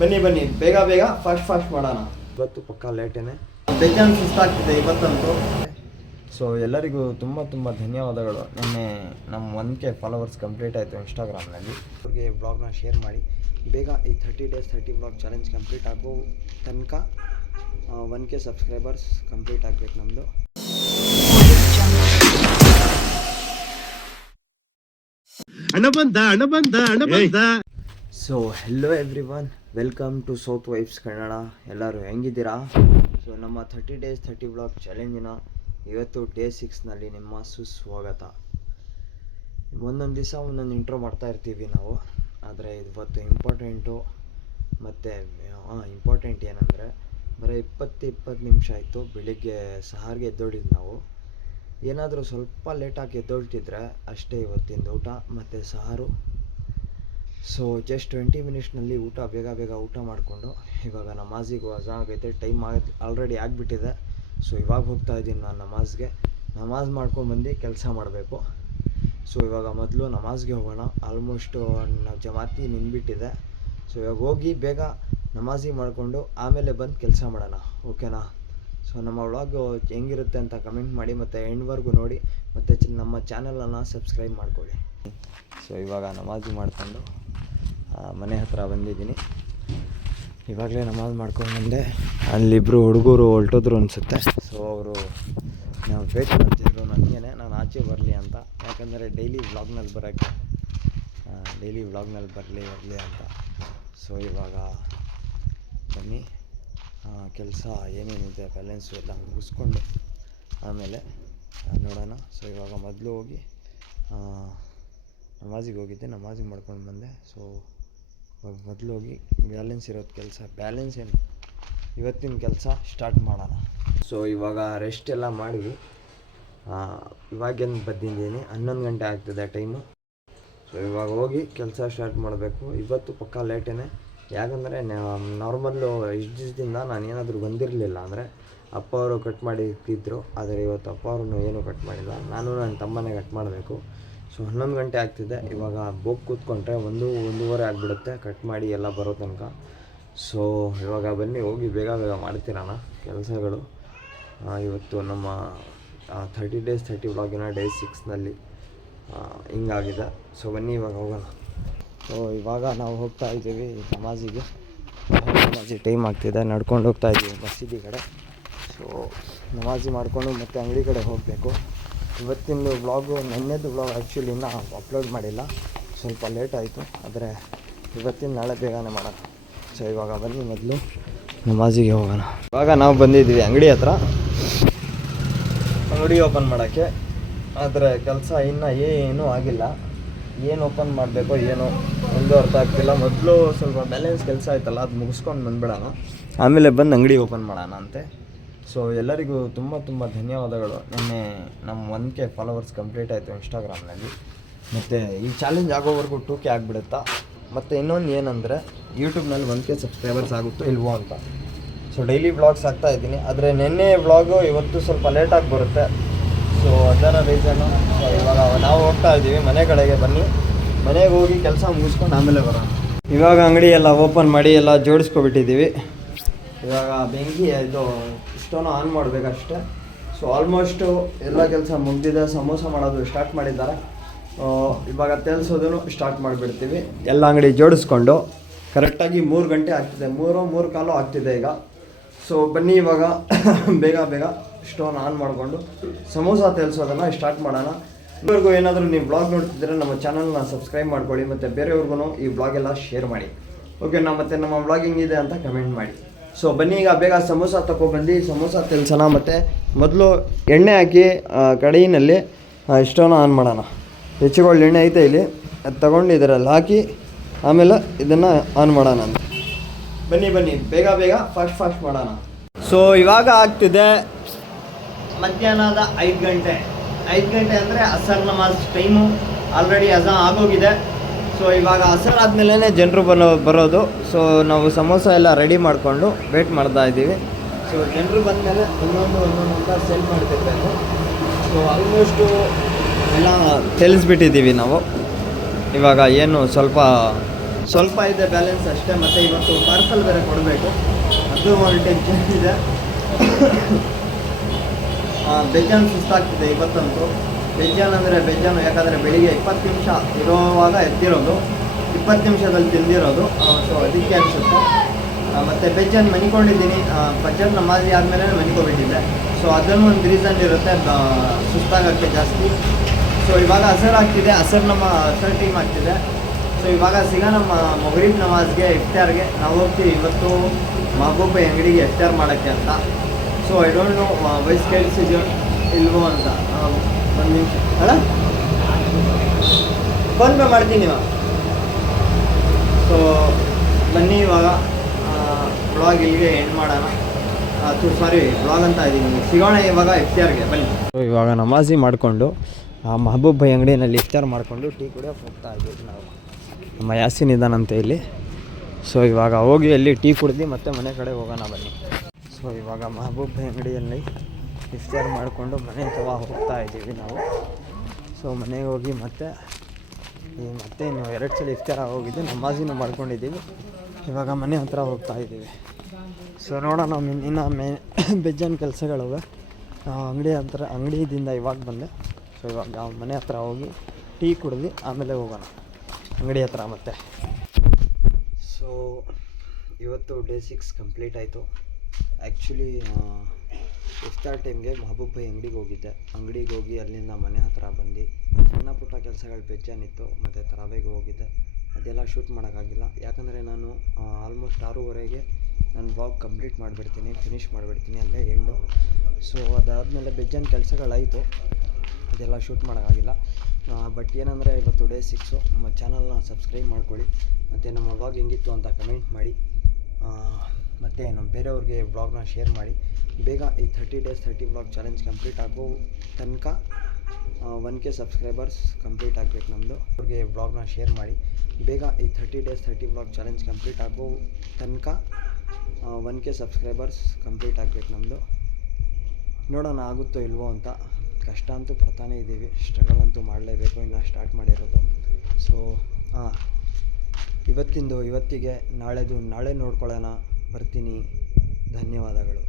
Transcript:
ಬನ್ನಿ ಬನ್ನಿ, ಬೇಗ ಬೇಗ ಫಾಸ್ಟ್ ಮಾಡೋಣ. ಇವತ್ತು ಪಕ್ಕ ಲೇಟೇನೆ, ಬೇಜಾನ್ ಸುಸ್ತಾಗ್ತಿದೆ ಇವತ್ತಂತೂ. ಸೊ ಎಲ್ಲರಿಗೂ ತುಂಬ ಧನ್ಯವಾದಗಳು. ನಿನ್ನೆ ನಮ್ಮ 1K ಫಾಲೋವರ್ಸ್ ಕಂಪ್ಲೀಟ್ ಆಯಿತು ಇನ್ಸ್ಟಾಗ್ರಾಮ್ನಲ್ಲಿ. ಅವ್ರಿಗೆ ಬ್ಲಾಗ್ನ ಶೇರ್ ಮಾಡಿ. ಬೇಗ ಈ 30 days 30 ಬ್ಲಾಗ್ ಚಾಲೆಂಜ್ ಕಂಪ್ಲೀಟ್ ಆಗೋ ತನಕ 1K ಸಬ್ಸ್ಕ್ರೈಬರ್ಸ್ ಕಂಪ್ಲೀಟ್ ಆಗಬೇಕು ನಮ್ಮದು. ಹಣ ಬಂದ. So hello everyone, welcome to south vibes Kannada. ಎಲ್ಲರೂ ಹೆಂಗಿದ್ದೀರಾ? ಸೊ ನಮ್ಮ 30 days 30 ಬ್ಲಾಗ್ ಚಾಲೆಂಜಿನ ಇವತ್ತು ಡೇ 6ನಲ್ಲಿ ನಿಮ್ಮ ಸುಸ್ವಾಗತ. ಒಂದೊಂದು ದಿವಸ ಒಂದೊಂದು ಇಂಟ್ರೋ ಮಾಡ್ತಾ ಇರ್ತೀವಿ ನಾವು, ಆದರೆ ಇವತ್ತು ಇಂಪಾರ್ಟೆಂಟು. ಮತ್ತು ಇಂಪಾರ್ಟೆಂಟ್ ಏನಂದರೆ ಬರೀ 20 ನಿಮಿಷ ಆಯಿತು ಬೆಳಿಗ್ಗೆ ಸಹಾರಿಗೆ ಎದ್ದೋಡಿದ್ದು ನಾವು. ಏನಾದರೂ ಸ್ವಲ್ಪ ಲೇಟಾಗಿ ಎದ್ದೋಳ್ತಿದ್ರೆ ಅಷ್ಟೇ ಇವತ್ತಿಂದ ಊಟ ಮತ್ತು ಸಹಾರು. ಸೊ ಜಸ್ಟ್ 20 ಮಿನಿಟ್ಸ್ನಲ್ಲಿ ಊಟ ಬೇಗ ಊಟ ಮಾಡಿಕೊಂಡು ಇವಾಗ ನಮಾಜಿಗೆ ಆಗೈತೆ. ಟೈಮ್ ಆಲ್ರೆಡಿ ಆಗಿಬಿಟ್ಟಿದೆ. ಸೊ ಇವಾಗ ಹೋಗ್ತಾ ಇದ್ದೀನಿ ನಾನು ನಮಾಜ್ ಮಾಡ್ಕೊಂಡ್ಬಂದು ಕೆಲಸ ಮಾಡಬೇಕು. ಸೊ ಇವಾಗ ಮೊದಲು ನಮಾಜ್ಗೆ ಹೋಗೋಣ. ಆಲ್ಮೋಸ್ಟು ನಾವು ಜಮಾತಿ ನಿಂತ್ಬಿಟ್ಟಿದೆ. ಸೊ ಇವಾಗ ಹೋಗಿ ಬೇಗ ನಮಾಜಿ ಮಾಡಿಕೊಂಡು ಆಮೇಲೆ ಬಂದು ಕೆಲಸ ಮಾಡೋಣ, ಓಕೆನಾ? ಸೊ ನಮ್ಮ ವ್ಲಾಗು ಹೆಂಗಿರುತ್ತೆ ಅಂತ ಕಮೆಂಟ್ ಮಾಡಿ, ಮತ್ತು ಎಂಡ್ವರೆಗೂ ನೋಡಿ, ಮತ್ತು ನಮ್ಮ ಚಾನಲನ್ನು ಸಬ್ಸ್ಕ್ರೈಬ್ ಮಾಡ್ಕೊಳ್ಳಿ. ಸೊ ಇವಾಗ ನಮಾಜಿ ಮಾಡ್ಕೊಂಡು ಮನೆ ಹತ್ರ ಬಂದಿದ್ದೀನಿ. ಇವಾಗಲೇ ನಮಾಜ್ ಮಾಡ್ಕೊಂಡು ಬಂದೆ. ಅಲ್ಲಿಬ್ಬರು ಹುಡುಗರು ಹೊರಟೋದ್ರು ಅನಿಸುತ್ತೆ. ಸೊ ಅವರು ನಾವು ವೇಟ್ ಮಾಡ್ತಿದ್ರು ನನಗೇ ನಾನು ಆಚೆ ಬರಲಿ ಅಂತ, ಯಾಕಂದರೆ ಡೈಲಿ ವ್ಲಾಗ್ನಲ್ಲಿ ಬರಲಿ ಅಂತ. ಸೊ ಇವಾಗ ಬನ್ನಿ, ಕೆಲಸ ಏನೇನಿದೆ ಬ್ಯಾಲೆನ್ಸು ಎಲ್ಲ ಮುಗಿಸ್ಕೊಂಡು ಆಮೇಲೆ ನೋಡೋಣ. ಸೊ ಇವಾಗ ಮೊದಲು ಹೋಗಿ ನಮಾಜಿಗೆ ಹೋಗಿದ್ದೆ, ನಮಾಜಿಗೆ ಮಾಡ್ಕೊಂಡು ಬಂದೆ. ಸೊ ಇವಾಗ ಮೊದಲು ಹೋಗಿ ಬ್ಯಾಲೆನ್ಸ್ ಇರೋದು ಬ್ಯಾಲೆನ್ಸ್ ಏನು ಇವತ್ತಿನ ಕೆಲಸ ಸ್ಟಾರ್ಟ್ ಮಾಡೋಣ. ಸೊ ಇವಾಗ ರೆಸ್ಟ್ ಎಲ್ಲ ಮಾಡಿ ಇವಾಗೇನು ಬಂದಿದ್ದೀನಿ, 11 ಗಂಟೆ ಆಗ್ತದೆ ಟೈಮು. ಸೊ ಇವಾಗ ಹೋಗಿ ಕೆಲಸ ಸ್ಟಾರ್ಟ್ ಮಾಡಬೇಕು. ಇವತ್ತು ಪಕ್ಕ ಲೇಟೇನೆ, ಯಾಕಂದರೆ ನಾರ್ಮಲ್ಲು ಇಷ್ಟು ದಿವಸದಿಂದ ನಾನು ಏನಾದರೂ ಬಂದಿರಲಿಲ್ಲ ಅಂದರೆ ಅಪ್ಪ ಅವರು ಕಟ್ ಮಾಡಿರ್ತಿದ್ರು. ಆದರೆ ಇವತ್ತು ಅಪ್ಪ ಅವ್ರನ್ನೂ ಏನೂ ಕಟ್ ಮಾಡಿಲ್ಲ, ನಾನು ನನ್ನ ತಮ್ಮನೇ ಕಟ್ ಮಾಡಬೇಕು. ಸೊ 11 ಗಂಟೆ ಆಗ್ತಿದೆ. ಇವಾಗ ಬೋಗ್ ಕೂತ್ಕೊಂಡ್ರೆ 1-1:30 ಆಗಿಬಿಡುತ್ತೆ ಕಟ್ ಮಾಡಿ ಎಲ್ಲ ಬರೋ ತನಕ. ಸೊ ಇವಾಗ ಬನ್ನಿ ಹೋಗಿ ಬೇಗ ಮಾಡ್ತಿರೋಣ ಕೆಲಸಗಳು. ಇವತ್ತು ನಮ್ಮ 30 days 30 ಬ್ಲಾಗಿನ ಡೇ 6ನಲ್ಲಿ ಹಿಂಗಾಗಿದೆ. ಸೊ ಬನ್ನಿ ಇವಾಗ ಹೋಗೋಣ. ಸೊ ಇವಾಗ ನಾವು ಹೋಗ್ತಾ ಇದ್ದೀವಿ ನಮಾಜಿಗೆ. ನಮಾಜಿ ಟೈಮ್ ಆಗ್ತಿದೆ, ನಡ್ಕೊಂಡು ಹೋಗ್ತಾ ಇದ್ದೀವಿ ಮಸೀದಿ ಕಡೆ. ಸೊ ನಮಾಜಿ ಮಾಡಿಕೊಂಡು ಮತ್ತೆ ಅಂಗಡಿ ಕಡೆ ಹೋಗಬೇಕು. ಇವತ್ತಿನ ವ್ಲಾಗು ನೆನ್ನೆದು ವ್ಲಾಗ್ ಆ್ಯಕ್ಚುಲಿ ಇನ್ನೂ ಅಪ್ಲೋಡ್ ಮಾಡಿಲ್ಲ, ಸ್ವಲ್ಪ ಲೇಟ್ ಆಯಿತು. ಆದರೆ ಇವತ್ತಿನ ನಾಳೆ ಬೇಗನೆ ಮಾಡೋಣ. ಸೊ ಇವಾಗ ಬನ್ನಿ ಮೊದಲು ನಮಾಜಿಗೆ ಹೋಗೋಣ. ಇವಾಗ ನಾವು ಬಂದಿದ್ದೀವಿ ಅಂಗಡಿ ಹತ್ರ, ಅಂಗಡಿ ಓಪನ್ ಮಾಡೋಕ್ಕೆ. ಆದರೆ ಕೆಲಸ ಇನ್ನೂ ಏನೂ ಆಗಿಲ್ಲ. ಏನು ಓಪನ್ ಮಾಡಬೇಕೋ ಏನೋ ಒಂದು ಅರ್ಥ ಆಗ್ತಿಲ್ಲ. ಮೊದಲು ಸ್ವಲ್ಪ ಬ್ಯಾಲೆನ್ಸ್ ಕೆಲಸ ಆಯ್ತಲ್ಲ, ಅದು ಮುಗಿಸ್ಕೊಂಡು ಬಂದುಬಿಡೋಣ, ಆಮೇಲೆ ಬಂದು ಅಂಗಡಿ ಓಪನ್ ಮಾಡೋಣ ಅಂತೆ. ಸೊ ಎಲ್ಲರಿಗೂ ತುಂಬ ಧನ್ಯವಾದಗಳು. ನಿನ್ನೆ ನಮ್ಮ 1K ಫಾಲೋವರ್ಸ್ ಕಂಪ್ಲೀಟ್ ಆಯಿತು ಇನ್ಸ್ಟಾಗ್ರಾಮ್ನಲ್ಲಿ. ಮತ್ತು ಈ ಚಾಲೆಂಜ್ ಆಗೋವರೆಗೂ 2K ಆಗಿಬಿಡುತ್ತಾ. ಮತ್ತು ಇನ್ನೊಂದು ಏನಂದರೆ ಯೂಟ್ಯೂಬ್ನಲ್ಲಿ 1K ಸಬ್ಸ್ಕ್ರೈಬರ್ಸ್ ಆಗುತ್ತೋ ಇಲ್ವೋ ಅಂತ. ಸೊ ಡೈಲಿ ವ್ಲಾಗ್ಸ್ ಹಾಕ್ತಾಯಿದ್ದೀನಿ, ಆದರೆ ನಿನ್ನೆ ವ್ಲಾಗು ಇವತ್ತು ಸ್ವಲ್ಪ ಲೇಟಾಗಿ ಬರುತ್ತೆ. ಸೊ ಅದರ ರೀಸನ್ನು. ಸೊ ಇವಾಗ ನಾವು ಹೋಗ್ತಾ ಇದ್ದೀವಿ ಮನೆ ಕಡೆಗೆ. ಬನ್ನಿ ಮನೆಗೆ ಹೋಗಿ ಕೆಲಸ ಮುಗಿಸ್ಕೊಂಡು ಆಮೇಲೆ ಬರೋಣ. ಇವಾಗ ಅಂಗಡಿ ಎಲ್ಲ ಓಪನ್ ಮಾಡಿ ಎಲ್ಲ ಜೋಡಿಸ್ಕೊಬಿಟ್ಟಿದ್ದೀವಿ. ಇವಾಗ ಬೆಂಕಿ ಇದು ಸ್ಟೋನ್ ಆನ್ ಮಾಡಬೇಕಷ್ಟೆ. ಸೊ ಆಲ್ಮೋಸ್ಟು ಎಲ್ಲ ಕೆಲಸ ಮುಗಿದಿದೆ. ಸಮೋಸ ಮಾಡೋದು ಸ್ಟಾರ್ಟ್ ಮಾಡಿದ್ದಾರೆ. ಇವಾಗ ತೇಲ್ಸೋದನ್ನು ಸ್ಟಾರ್ಟ್ ಮಾಡಿಬಿಡ್ತೀವಿ. ಎಲ್ಲ ಅಂಗಡಿ ಜೋಡಿಸ್ಕೊಂಡು ಕರೆಕ್ಟಾಗಿ 3 ಗಂಟೆ ಆಗ್ತಿದೆ, 3-3:15 ಆಗ್ತಿದೆ ಈಗ. ಸೊ ಬನ್ನಿ ಇವಾಗ ಬೇಗ ಸ್ಟೋನ್ ಆನ್ ಮಾಡಿಕೊಂಡು ಸಮೋಸ ತೇಲ್ಸೋದನ್ನು ಸ್ಟಾರ್ಟ್ ಮಾಡೋಣ. ಇದುವರೆಗೂ ಏನಾದರೂ ನೀವು ಬ್ಲಾಗ್ ನೋಡ್ತಿದ್ದರೆ ನಮ್ಮ ಚಾನಲ್ನ ಸಬ್ಸ್ಕ್ರೈಬ್ ಮಾಡ್ಕೊಳ್ಳಿ, ಮತ್ತು ಬೇರೆಯವ್ರಿಗೂ ಈ ಬ್ಲಾಗೆಲ್ಲ ಶೇರ್ ಮಾಡಿ, ಓಕೆನಾ? ಮತ್ತು ನಮ್ಮ ಬ್ಲಾಗ್ ಹೆಂಗಿದೆ ಅಂತ ಕಮೆಂಟ್ ಮಾಡಿ. ಸೊ ಬನ್ನಿ ಈಗ ಬೇಗ ಸಮೋಸ ತೊಗೊಬಂದು ಸಮೋಸ ತೆಲ್ಸೋಣ. ಮತ್ತು ಮೊದಲು ಎಣ್ಣೆ ಹಾಕಿ ಕಡೆಯಲ್ಲಿ ಸ್ಟೋವ್ನ ಆನ್ ಮಾಡೋಣ. ಹೆಚ್ಚುಗಳು ಎಣ್ಣೆ ಐತೆ ಇಲ್ಲಿ, ಅದು ತೊಗೊಂಡು ಇದರಲ್ಲಿ ಹಾಕಿ ಆಮೇಲೆ ಇದನ್ನು ಆನ್ ಮಾಡೋಣ ಅಂತ. ಬನ್ನಿ ಬೇಗ ಫಾಸ್ಟ್ ಮಾಡೋಣ. ಸೊ ಇವಾಗ ಆಗ್ತಿದೆ ಮಧ್ಯಾಹ್ನದ 5 ಗಂಟೆ. 5 ಗಂಟೆ ಅಂದರೆ ಅಸರ್ ನಮಾಜ್ ಟೈಮು. ಆಲ್ರೆಡಿ ಅಜಾನ್ ಆಗೋಗಿದೆ. ಸೊ ಇವಾಗ ಅಸರ್ ಆದಮೇಲೆ ಜನರು ಬರೋದು. ಸೊ ನಾವು ಸಮೋಸ ಎಲ್ಲ ರೆಡಿ ಮಾಡಿಕೊಂಡು ವೇಟ್ ಮಾಡ್ತಾ ಇದ್ದೀವಿ. ಸೊ ಜನರು ಬಂದಮೇಲೆ ಒಂದೊಂದು ಅಂತ ಸೆಲ್ ಮಾಡ್ತಿರ್ಬೇಕು. ಸೊ ಆಲ್ಮೋಸ್ಟು ಎಲ್ಲ ತಿಳಿಸ್ಬಿಟ್ಟಿದ್ದೀವಿ ನಾವು. ಇವಾಗ ಏನು ಸ್ವಲ್ಪ ಸ್ವಲ್ಪ ಇದೆ ಬ್ಯಾಲೆನ್ಸ್ ಅಷ್ಟೇ. ಮತ್ತು ಇವತ್ತು ಪಾರ್ಸಲ್ ಬೇರೆ ಕೊಡಬೇಕು, ಅದು ಒಂದು ಟೆನ್ಷನ್ ಇದೆ. ಬೇಜಾನ್ ಸುಸ್ತಾಗ್ತಿದೆ ಇವತ್ತಂತೂ. ಬೇಜಾನ್ ಅಂದರೆ ಬೇಜಾನು, ಯಾಕಂದರೆ ಬೆಳಿಗ್ಗೆ 20 ನಿಮಿಷ ಇರೋವಾಗ ಎದ್ದಿರೋದು, 20 ನಿಮಿಷದಲ್ಲಿ ತಿಂದಿರೋದು. ಸೊ ಅದಕ್ಕೆ ಅನಿಸುತ್ತೆ. ಮತ್ತು ಬೇಜಾನ್ ಮನಿಕೊಂಡಿದ್ದೀನಿ, ಫಜರ್ ನಮಾಜಿ ಆದಮೇಲೆ ಮನಿಕೊಬಿಟ್ಟಿದ್ದೆ. ಸೊ ಅದನ್ನು ಒಂದು ರೀಸನ್ ಇರುತ್ತೆ ಸುಸ್ತಾಗೋಕ್ಕೆ ಜಾಸ್ತಿ. ಸೊ ಇವಾಗ ಅಸರ್ ಆಗ್ತಿದೆ, ಅಸರ್ ಟೈಮ್ ಆಗ್ತಿದೆ. ಸೊ ಇವಾಗ ನಮ್ಮ ಮಗ್ರಿಬ್ ನಮಾಜ್ಗೆ ಇಫ್ತಾರ್ಗೆ ನಾವು ಹೋಗ್ತೀವಿ ಇವತ್ತು ಮಹಬೂಬ್ ಅಂಗಡಿಗೆ ಇಫ್ತಾರ್ ಮಾಡೋಕ್ಕೆ ಅಂತ. So I don't know voice ಕೇಳಿಸಿದ್ಯೋ ಇಲ್ವೋ ಅಂತ. ಒಂದು ನಿಮಿಷ ಅಲ್ಲ, ಫೋನ್ ಪೇ ಮಾಡ್ತೀನಿ ಇವಾಗ. ಸೊ ಬನ್ನಿ ಇವಾಗ ಬ್ಲಾಗ್ ಇಲ್ಲಿಗೆ ಎಂಡ್ ಮಾಡೋಣ. ಬ್ಲಾಗ್ ಅಂತ ಇದ್ದೀನಿ, ಸಿಗೋಣ ಇವಾಗ ಇಫ್ತಾರ್ಗೆ ಬನ್ನಿ. ಸೊ ಇವಾಗ ನಮಾಜಿ ಮಾಡಿಕೊಂಡು ಮಹಬೂಬ್ ಭಾಯ್ ಅಂಗಡಿಯಲ್ಲಿ ಇಫ್ತಾರ್ ಮಾಡಿಕೊಂಡು ಟೀ ಕುಡಿಯೋಕೆ ಹೋಗ್ತಾ ಇದ್ದೀವಿ ನಾವು. ನಮ್ಮ ಯಾಸಿನ್ ಇದ್ದಾನಂತೆ ಇಲ್ಲಿ. ಸೊ ಇವಾಗ ಹೋಗಿ ಅಲ್ಲಿ ಟೀ ಕುಡ್ದು ಮತ್ತೆ ಮನೆ ಕಡೆ ಹೋಗೋಣ ಬನ್ನಿ. ಸೊ ಇವಾಗ ಮಹಬೂಬ್ ಭಾಯ್ ಅಂಗಡಿಯಲ್ಲಿ ಇಫ್ತಾರ್ ಮಾಡಿಕೊಂಡು ಮನೆ ಹತ್ರ ಹೋಗ್ತಾ ಇದ್ದೀವಿ ನಾವು. ಸೊ ಮನೆಗೆ ಹೋಗಿ ಮತ್ತೆ ಇನ್ನು 2 ಸಲ ಇಫ್ತಾರ್ ಹೋಗಿದ್ದು, ನಮಾಜಿನೂ ಮಾಡ್ಕೊಂಡಿದ್ದೀವಿ. ಇವಾಗ ಮನೆ ಹತ್ರ ಹೋಗ್ತಾ ಇದ್ದೀವಿ. ಸೊ ನೋಡೋಣ, ಇನ್ನು ಬೇಜಾನ್ ಕೆಲಸಗಳಿವೆ. ಅಂಗಡಿಯಿಂದ ಇವಾಗ ಬಂದೆ. ಸೊ ಇವಾಗ ಮನೆ ಹತ್ರ ಹೋಗಿ ಟೀ ಕುಡಿದು ಆಮೇಲೆ ಹೋಗೋಣ ಅಂಗಡಿ ಹತ್ರ ಮತ್ತೆ. ಸೊ ಇವತ್ತು ಡೇ 6 ಕಂಪ್ಲೀಟ್ ಆಯಿತು. ಆ್ಯಕ್ಚುಲಿ ಇಫ್ತಾರ್ ಟೈಮ್ಗೆ ಮಹಬೂಬ್ ಭಾಯ್ ಅಂಗಡಿಗೆ ಹೋಗಿ ಅಲ್ಲಿಂದ ಮನೆ ಹತ್ರ ಬಂದು ಸಣ್ಣ ಪುಟ್ಟ ಕೆಲಸಗಳು ಬೇಜಾನಿತ್ತು. ಮತ್ತು ತರಾವೇಗೆ ಹೋಗಿದ್ದೆ, ಅದೆಲ್ಲ ಶೂಟ್ ಮಾಡೋಕ್ಕಾಗಿಲ್ಲ. ಯಾಕಂದರೆ ನಾನು ಆಲ್ಮೋಸ್ಟ್ 6:30ಗೆ ನನ್ನ ವ್ಲಾಗ್ ಕಂಪ್ಲೀಟ್ ಫಿನಿಷ್ ಮಾಡಿಬಿಡ್ತೀನಿ ಅಲ್ಲೇ ಎಂಡು. ಸೊ ಅದಾದಮೇಲೆ ಬೇಜಾನ್ ಕೆಲಸಗಳಾಯಿತು, ಅದೆಲ್ಲ ಶೂಟ್ ಮಾಡೋಕ್ಕಾಗಿಲ್ಲ. ಬಟ್ ಏನಂದರೆ ಇವತ್ತು ಡೇ 6. ನಮ್ಮ ಚಾನಲ್ನ ಸಬ್ಸ್ಕ್ರೈಬ್ ಮಾಡ್ಕೊಳ್ಳಿ, ಮತ್ತು ನಮ್ಮ ವ್ಲಾಗ್ ಹೆಂಗಿತ್ತು ಅಂತ ಕಮೆಂಟ್ ಮಾಡಿ. ಮತ್ತು ನಮ್ಮ ಬೇರೆಯವ್ರಿಗೆ ವ್ಲಾಗ್ನ ಶೇರ್ ಮಾಡಿ. ಬೇಗ ಈ 30 days 30 ವ್ಲಾಗ್ ಚಾಲೆಂಜ್ ಕಂಪ್ಲೀಟ್ ಆಗೋ ತನಕ 1K ಸಬ್ಸ್ಕ್ರೈಬರ್ಸ್ ಕಂಪ್ಲೀಟ್ ಆಗಬೇಕು ನಮ್ಮದು. ಅವ್ರಿಗೆ ವ್ಲಾಗ್ನ ಶೇರ್ ಮಾಡಿ. ಬೇಗ ಈ 30 days 30 ವ್ಲಾಗ್ ಚಾಲೆಂಜ್ ಕಂಪ್ಲೀಟ್ ಆಗೋ ತನಕ 1K ಸಬ್ಸ್ಕ್ರೈಬರ್ಸ್ ಕಂಪ್ಲೀಟ್ ಆಗಬೇಕು ನಮ್ಮದು. ನೋಡೋಣ ಆಗುತ್ತೋ ಇಲ್ವೋ ಅಂತ. ಕಷ್ಟ ಅಂತೂ ಪಡ್ತಾನೇ ಇದ್ದೀವಿ, ಸ್ಟ್ರಗಲ್ ಅಂತೂ ಮಾಡಲೇಬೇಕು, ಇನ್ನು ಸ್ಟಾರ್ಟ್ ಮಾಡಿರೋದು. ಸೊ ಇವತ್ತಿಗೆ ನಾಳೆ ನೋಡ್ಕೊಳ್ಳೋಣ. ಬರ್ತೀನಿ. ಧನ್ಯವಾದಗಳು.